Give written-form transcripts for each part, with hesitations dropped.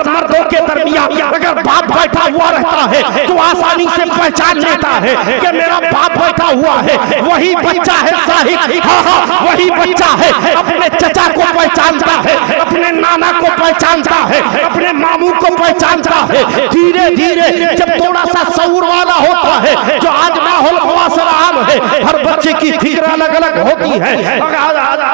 चार मर्दों के दरमियान अगर बाप बैठा हुआ रहता है तो आसानी से पहचान लेता है कि मेरा बाप बैठा हुआ है, वही बच्चा है साहिब। हाँ, वही बच्चा है, अपने चचा को पहचानता है, अपने नाना को पहचानता है, अपने मामू को पहचानता है। धीरे धीरे जब थोड़ा सा शऊर वाला होता है, जो आज माहौल आम है, हर बच्चे की फिक्र अलग अलग होती है,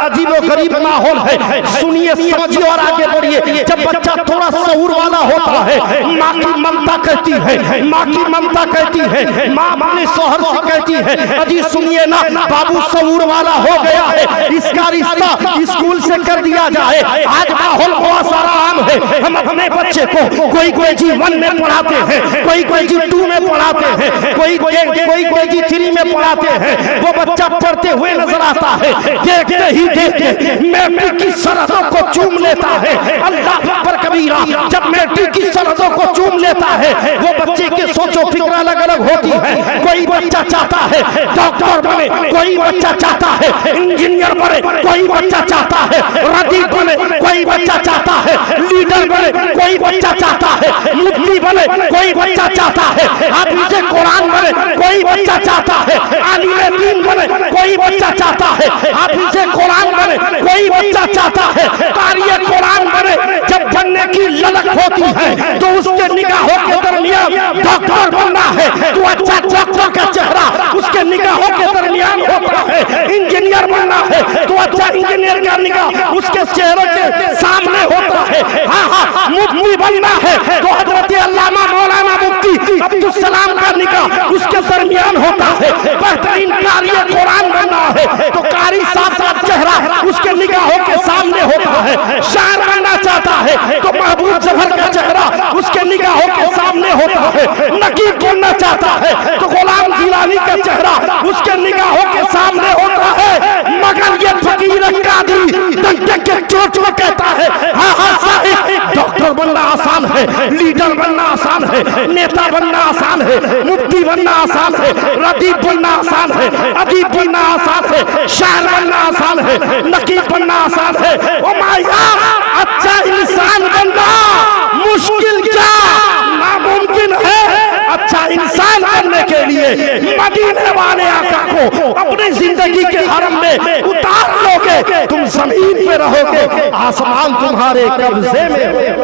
अजीबो गरीब माहौल है, सुनिए समझिए और आगे बढ़िए। जब बच्चा थोड़ा शऊर वाला होता है, माँ की ममता कहती है, माँ की ममता कहती है, माँ अपने शौहर से कहती है, अजी सुनिए ना बाबू शऊर वाला हो गया है, इसका रिश्ता स्कूल से कर दिया जाए। आज माहौल बहुत सारा आम है, हम अपने बच्चे को कोई जी 1 में पढ़ाते हैं, कोई जी 2 में पढ़ाते हैं, कोई जी 3 में पढ़ाते हैं। वो बच्चा पढ़ते हुए नजर आता है, देखते ही देखते मैट्रिक की सरहदों को चूम लेता है। अल्लाह अकबर कबीरा, जब मैट्रिक की सरहदों को चूम लेता है, वो बच्चे के सोचो फिक्र अलग अलग होती है। कोई बच्चा चाहता है डॉक्टर बने, कोई बच्चा चाहता है इंजीनियर बने, कोई बच्चा चाहता है रदीफ बने, कोई बच्चा चाहता है लीडर बने, कोई बच्चा चाहता है मुफ्ती बने, कोई बच्चा चाहता है हाफिज़े कुरान बने, कोई बच्चा चाहता है आलिम दीन बने, कोई बच्चा चाहता है हाफिज़े कुरान बने, कोई बच्चा चाहता है क़ारिए कुरान बने। जब बनने की ललक होती है तो उसके निगाहों के दरमियान डॉक्टर बनना है तो अच्छा डॉक्टर का चेहरा उसके निगाहों के दरमियान होता है। इंजीनियर बनना है तो अच्छा इंजीनियर का निगाह उसके चेहरे के सामने होता है। हाँ, मुफ्ती बनना है तो हजरत अल्लामा मौलाना मुफ्ती अब्दुल सलाम का निगाह उसके दरमियान होता है। बेहतरीन क़ारिए कुरान बनना है तो कारी साहब का चेहरा उसके निगाहों के सामने होता है। शायर बनना चाहता है तो महबूब जफर का चेहरा उसके निगाहों के सामने होता है। नकीब बनना चाहता है तो गुलाम जिलानी का चेहरा उसके निगाहों के सामने होता है। मगर ये फकीर कादी डंडे के चोट में कहता है, हाँ साहिब, डॉक्टर बनना आसान है, लीडर बनना आसान है, नेता बनना आसान है, मुफ्ती बनना आसान है, रदीफ बनना आसान है, अदीब बनना आसान है, शायर बनना आसान है, नकीब बनना आसान है। ओ माया, अच्छा इंसान बनना मुश्किल क्या नामुमकिन है। अच्छा इंसान बनने के लिए मदीने वाले आका को अपनी जिंदगी के हरम में उतार लोगे, तुम जमीन पे रहोगे, आसमान तुम्हारे कब्जे में होगा।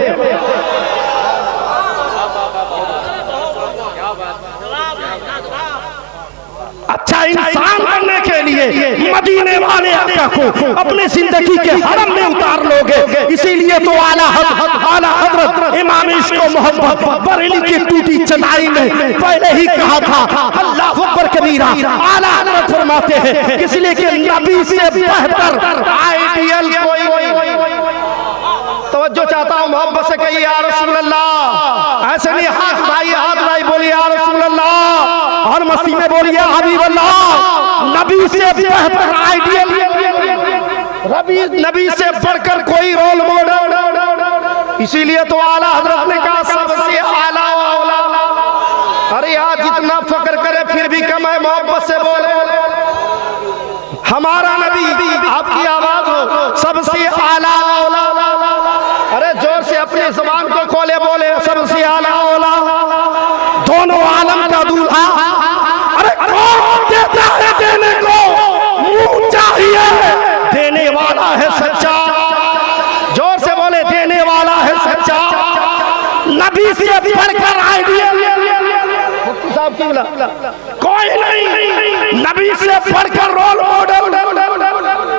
अच्छा इंसान बनने के लिए मदीने वाले आका को अपने जिंदगी के हरम में उतार लोगे। इसीलिए तो आला हजरत इमाम इश्क़ मोहब्बत बरेली की टूटी चटाई में पहले ही कहा था, अल्लाह अकबर कबीरा। आला हजरत फरमाते हैं इसलिए कि नबी से बेहतर आइडियल कोई। तवज्जो चाहता हूँ, मोहब्बत से कहिए या रसूल अल्लाह। ऐसे नहीं हाथ उठाइए, बोलिए या रसूल अल्लाह, और मस्ती में बोलिए हबीब अल्लाह। नबी से बेहतर आइडियल, नबी से बढ़कर कोई रोल मॉडल। इसीलिए तो आला हजरत ने कहा सबसे आला औला। अरे यार जितना फक्र करे फिर भी कम है, मोहब्बत से बोले हमारा नबी, आपकी आवाज हो सबसे आला औला। अरे जोर से अपनी जुबान को खोले बोले सबसे आला औला, दोनों आलम का दूल्हा। अरे कौन देता है देने को, मुंह चाहिए, देने वाला है सच्चा। जोर से बोले देने वाला है सच्चा। नबी से बढ़कर आइडियल मुफ्ती साहब की कोई नहीं, नबी से बढ़कर रोल मॉडल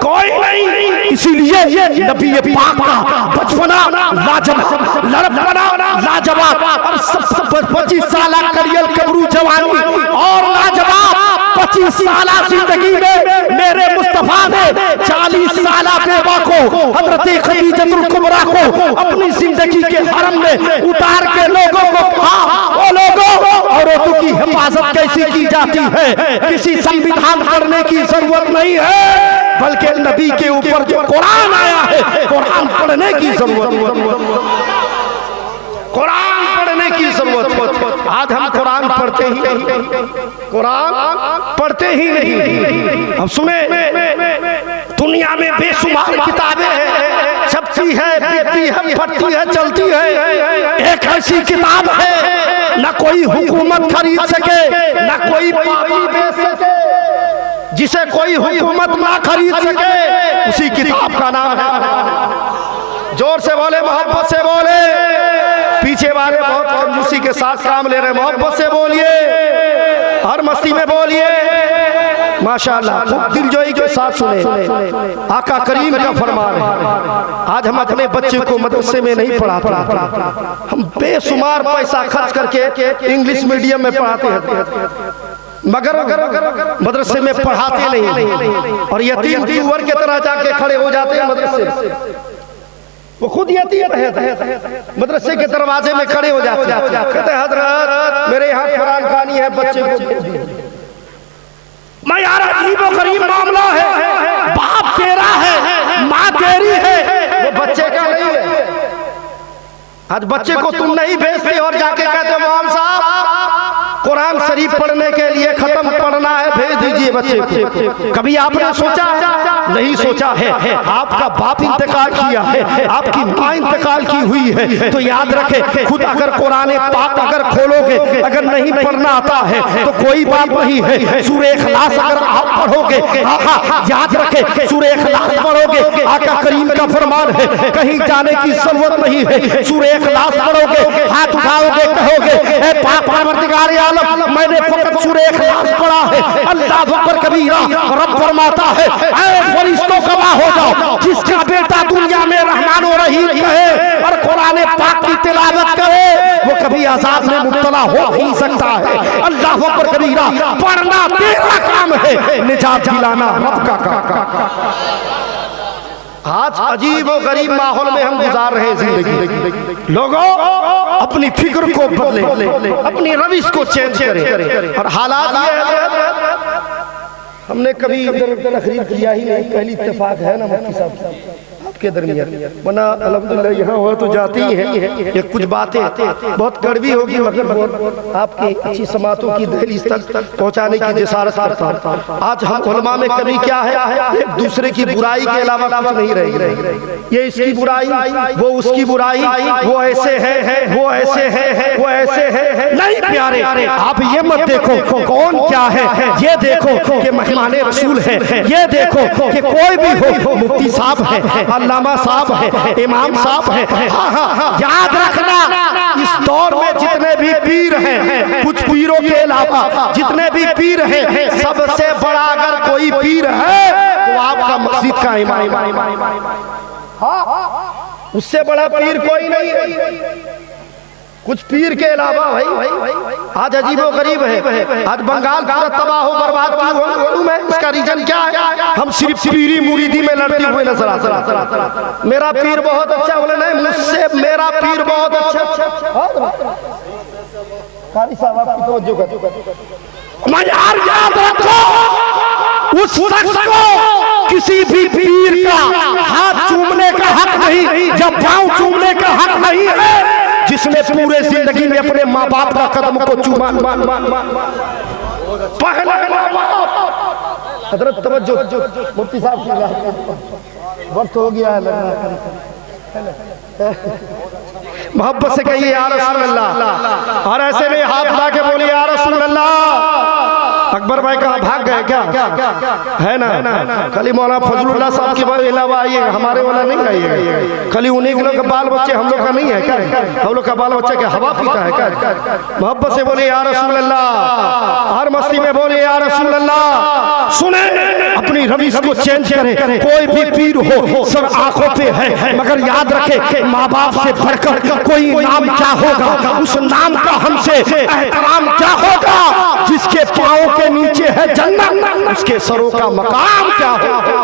कोई नहीं। इसीलिए नबी पाक का बचपना लाजवाब, लड़कपना लाजवाब, और 25 साल करियल कबरू जवानी और लाजवाब 25 साल जिंदगी में मेरे मुस्तफा ने 40 साल बेवा को हजरत खदीजतुल कुबरा को अपनी जिंदगी के हरम में उतार के लोगों को कहा, ओ लोगों, औरतों की हिफाजत कैसी की जाती है, किसी संविधान पढ़ने की जरूरत नहीं है, बल्कि नबी के ऊपर जो कुरान आया है कुरान पढ़ने की जरूरत, कुरान पढ़ने की जरूरत। आज हम कुरान पढ़ते ही नहीं। अब सुने दुनिया में बेशुमार किताबें हैं, छपती है, बिकती है, फटती है, चलती है। एक ऐसी किताब है न कोई हुकूमत खरीद सके, न कोई पापी बेच सके, जिसे कोई हुकूमत ना खरीद सके, उसी किताब का नाम है। जोर से बोले, मोहब्बत से बोले। पीछे वाले बहुत कंजूसी के साथ काम ले रहे, मोहब्बत से बोलिए, हर मस्ती में बोलिए। माशाअल्लाह, खूब दिलजोई के साथ सुने। आका करीम का फरमान है, आज हम अपने बच्चे को मदरसे में नहीं पढ़ाते, हम बेशुमार पैसा खर्च करके इंग्लिश मीडियम में पढ़ाते हैं, मगर मदरसे में पढ़ाते नहीं। और यतीम टूवर की तरह जाके खड़े हो जाते हैं मदरसे में। वो खुद यतीम है, मदरसे के दरवाजे में खड़े हो जाते हैं, कहते हैं हजरत मेरे यहाँ कुरान खानी है, बच्चे को। मैं यार अजीबोगरीब मामला है, बाप तेरा है, माँ तेरी है, वो बच्चे का नहीं है। आज बच्चे को तुम नहीं भेजते और जाके कहते हो मौलाना साहब कुरान शरीफ पढ़ने के लिए खत्म पढ़ना है, भेज दीजिए बच्चे को। कभी आपने सोचा है? नहीं सोचा है। आपका बाप इंतकाल किया है, आपकी माँ इंतकाल की हुई है, तो याद रखे खुद अगर कुरान पाक अगर खोलोगे, अगर नहीं पढ़ना आता है तो कोई बात नहीं है। सूरह इखलास अगर आप पढ़ोगे, याद रखे सूरह इखलास पढ़ोगे, आका करीम का फरमान है कहीं जाने की जरूरत नहीं है। सूरह इखलास पढ़ोगे, हाथ उठाओगे, कहोगे ऐ पाक परवरदिगार आलम मैंने फकत सूरह इखलास पढ़ा है, अल्लाह अकबर कबीरा। रब फरमाता है ऐ फरिश्तों गवाह हो जाओ, जिसका बेटा दुनिया में रहमान और रहीम कहे और कुरान पाक की तिलावत करे, वो कभी अज़ाब में मुब्तला हो नहीं सकता है। अल्लाह अकबर कबीरा, पढ़ना तेरा काम है, निजात दिलाना रब का काम। आज अजीब और गरीब माहौल में हम गुजार रहे हैं जिंदगी। लोगों अपनी फिक्र को बदले, अपनी रविश को चेंज करें। और हालात ये है, हमने कभी तकरीर किया ही नहीं, पहली इत्तेफाक है ना मुफ्ती साहब आपके दरमियान, वरना अल्हम्दुलिल्लाह यहाँ हुआ तो जाती ही है। ये कुछ बातें बहुत कड़वी होगी, मगर आपकी अच्छी समातों की दहलीज तक पहुँचाने की जिसारत करता हूँ। आज हम उलमा में कभी क्या है, एक दूसरे की बुराई के अलावा कुछ नहीं रही। ये इसकी बुराई, वो उसकी बुराई, वो ऐसे है, वो ऐसे है, वो ऐसे है। नहीं प्यारे, आप ये मत देखो कौन क्या है, ये देखो कि मेहमान रसूल है, ये देखो कि कोई भी हो, मुफ्ती साहब है, अल्लामा साहब है, इमाम साहब है। हाँ, याद रखना इस दौर में जितने भी पीर हैं, कुछ पीरों के अलावा जितने भी पीर हैं, सबसे बड़ा अगर कोई पीर है तो आपका मस्जिद का इमाम, उससे बड़ा पीर कोई नहीं है। कुछ पीर के अलावा भाई आज अजीबो गरीब है। आज बंगाल पूरा तबाह हो बर्बाद क्यों है? इसका रीजन क्या है? हम सिर्फ पीरी मुरीदी में लड़ते हुए नजर आते। मेरा पीर बहुत अच्छा, बोले नहीं मुझसे मेरा पीर बहुत अच्छा। यार याद रखो उस शख्स को किसी भी पीर का हाथ चूमने का हक नहीं, जब पांव चूमने का हक नहीं है, जिसने पूरे जिंदगी में अपने माँ बाप का कदम को चूमा। पहले हजरत तवज्जो, मुफ्ती साहब की वक्त हो गया है, मोहब्बत से कहिए या रसूल अल्लाह, और ऐसे नहीं हाथ उठा के बोलिए या रसूल अल्लाह। अकबर भाई कहाँ भाग गए क्या? है ना, खाली मौलाना फजलुल्लाह साहब के अलावा आइए, हमारे वाला नहीं आइएगा। खाली उन्हीं लोग का बाल बच्चे, हम लोग का नहीं है क्या? हम लोग का बाल बच्चा क्या हवा पीता है क्या? मोहब्बत से बोले या रसूल अल्लाह, हर मस्ती में बोले या रसूल अल्लाह। सुने, अपनी रविश को चेंज करें। कोई भी पीर हो सब आंखों पे है, मगर याद रखे माँ बाप से बढ़कर कोई नाम क्या होगा, उस नाम का हमसे एहतराम क्या होगा। जिसके पाँव के नीचे है जन्नत, उसके सरों का मकाम क्या होगा।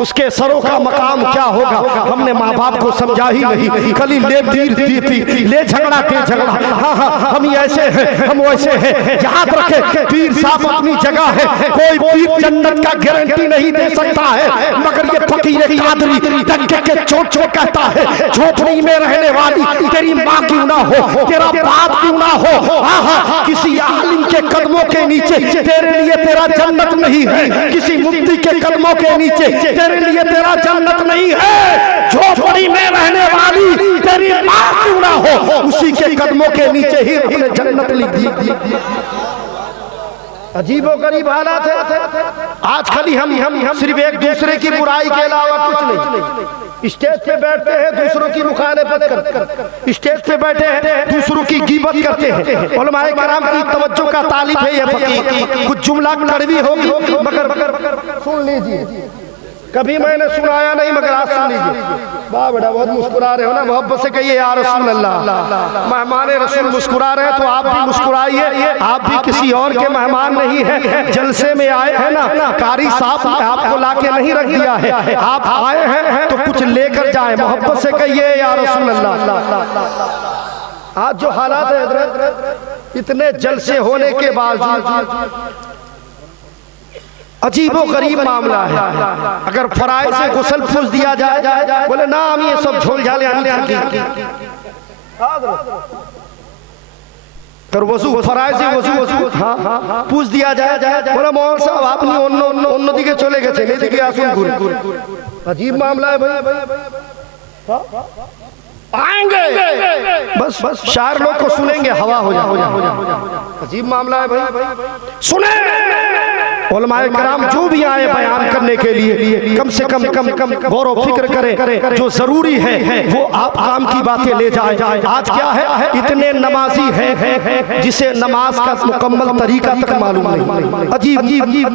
उसके सरों का मकाम क्या होगा। हमने माँ बाप को समझा ही नहीं, खाली ले तीर दीपी ले झगड़ा ते झगड़ा। हाँ हाँ हम ऐसे हैं, हम वैसे हैं। याद रखे पीर साहब अपनी जगह है, कोई पीर जन्नत का गारंटी नहीं दे सकता है, मगर ये फकीर कादरी डंके के चोट चोट कहता है, झोपड़ी में रहने वाली तेरी माँ क्यों ना हो, तेरा बाप क्यों ना हो, हाँ हाँ किसी आलिम के कदमों के नीचे तेरे लिए तेरा जन्नत नहीं है, किसी मुफ्ती के कदमों के नीचे तेरे लिए तेरा जन्नत नहीं है। झोपड़ी में रहने वाली तेरी माँ क्यों ना हो, उसी के कदमों के नीचे ही हमने जन्नत लिख दी। अजीबो गरीब हालात है। आज खाली हम सिर्फ एक दूसरे की बुराई के अलावा कुछ नहीं। स्टेज पे बैठते हैं, दूसरों की मुखालफत करते, स्टेज पे बैठे हैं, दूसरों की गिबत करते हैं। उलमाए कराम की तवज्जो का तालिब है ये फकीर। कुछ जुमला कड़वी होगी मगर सुन लीजिए, कभी मैंने सुनाया नहीं मगर आज सुन लीजिए। वाह बेटा बहुत मुस्कुरा रहे हो ना, मोहब्बत से कहिए या रसूल अल्लाह। मेहमान रसूल मुस्कुरा रहे हैं तो आप भी मुस्कुराइए। आप भी किसी और के मेहमान नहीं है, जलसे में आए हैं ना, कारी साहब आपको लाके नहीं रख दिया है, आप आए हैं तो कुछ लेकर जाए। मोहब्बत से कहिए या रसूल अल्लाह। आज जो हालात है, इतने जलसे होने के बावजूद अजीबो गरीब मामला है। अगर फराइज से गुस्ल पूछ दिया जाए, बोले ना हम ये सब झोल झाले कर वजू फराइज से वजू हाँ पूछ दिया जाए, बोले मौलवी साहब आपने অন্য দিকে চলে গেছেন, এদিকে আসুন ঘুরে। अजीब मामला है भाई। आएंगे बस शायर लोग को सुनेंगे, हवा हो जाए। अजीब मामला है भाई। सुने उलमाए कराम जो भी आए बयान करने के लिए कम से कम गौर व फिक्र करें, जो जरूरी है वो आप काम की बातें ले जाए। आज क्या है, इतने नमाजी हैं जिसे नमाज का मुकम्मल तरीका तक मालूम नहीं।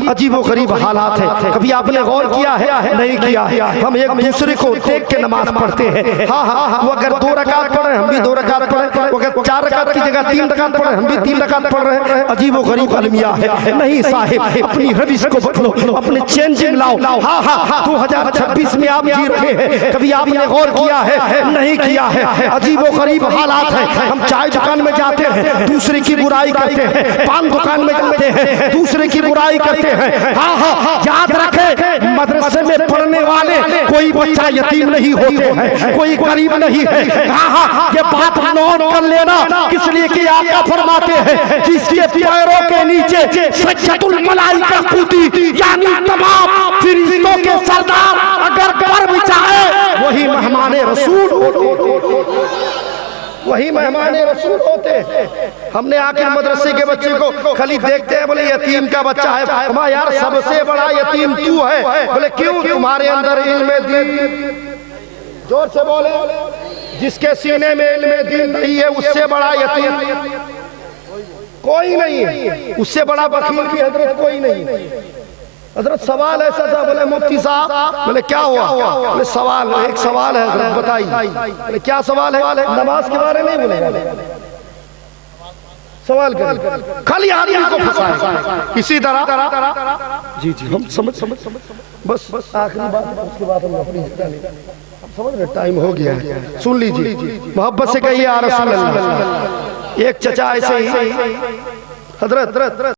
अजीब व गरीब हालात है। कभी आपने गौर किया है? नहीं किया है। हम एक दूसरे को देख के नमाज पढ़ते हैं। हाँ वो अगर 2 रकात पढ़े हम भी 2 रकात पढ़े, वो अगर 4 रकात की जगह 3 रकात पढ़े हम भी 3 रकात पढ़ रहे हैं। अजीब व गरीब अलमिया है। नहीं साहिब, अपनी रविश को बदलो, अपने चेंजिंग लाओ। हाँ 2026 में आप जी रहे हैं, कभी आपने गौर किया है? नहीं किया है। अजीबो गरीब हालात है। हम चाय दुकान में जाते हैं, दूसरे की बुराई करते हैं, पान दुकान में जाते हैं, दूसरे की बुराई करते हैं। हाँ याद रखे, मदरसे में पढ़ने वाले कोई बच्चा यतीम नहीं होते हैं, कोई गरीब नहीं है। हाँ ये बात नोट कर लेना, इसलिए कि आका फरमाते हैं जिसके पैरों के नीचे सज्जतुल मलाइका कूदी, यानी तमाम फरिश्तों के सरदार अगर पर बिछाए वही मेहमाने रसूल होते, वही मेहमाने रसूल होते। हमने आखिर मदरसे के बच्चे को खाली देखते हैं, बोले यतीम का बच्चा है, हमारा यार सबसे बड़ा यतीम तू है। बोले क्यों? तुम्हारे अंदर इल्म दीन, जोर से बोले, जिसके सीने में इल्म दीन नहीं है उससे बड़ा यतीम कोई नहीं है, उससे बड़ा बखील भी हजरत कोई नहीं। हजरत सवाल ऐसा था, बोले मुफ्ती साहब, बोले क्या हुआ? बोले सवाल, एक सवाल है हजरत बताइए। बोले क्या सवाल है? नमाज के बारे में बोले सवाल कर, खाली आदमी को फंसाए इसी तरह। जी हम समझ बस आखिरी बात, उसके बाद हम अपनी समझ रहे, टाइम हो गया है। सुन लीजिए, मोहब्बत से कहिए या रसूल अल्लाह। एक चचा ऐसे ही हजरत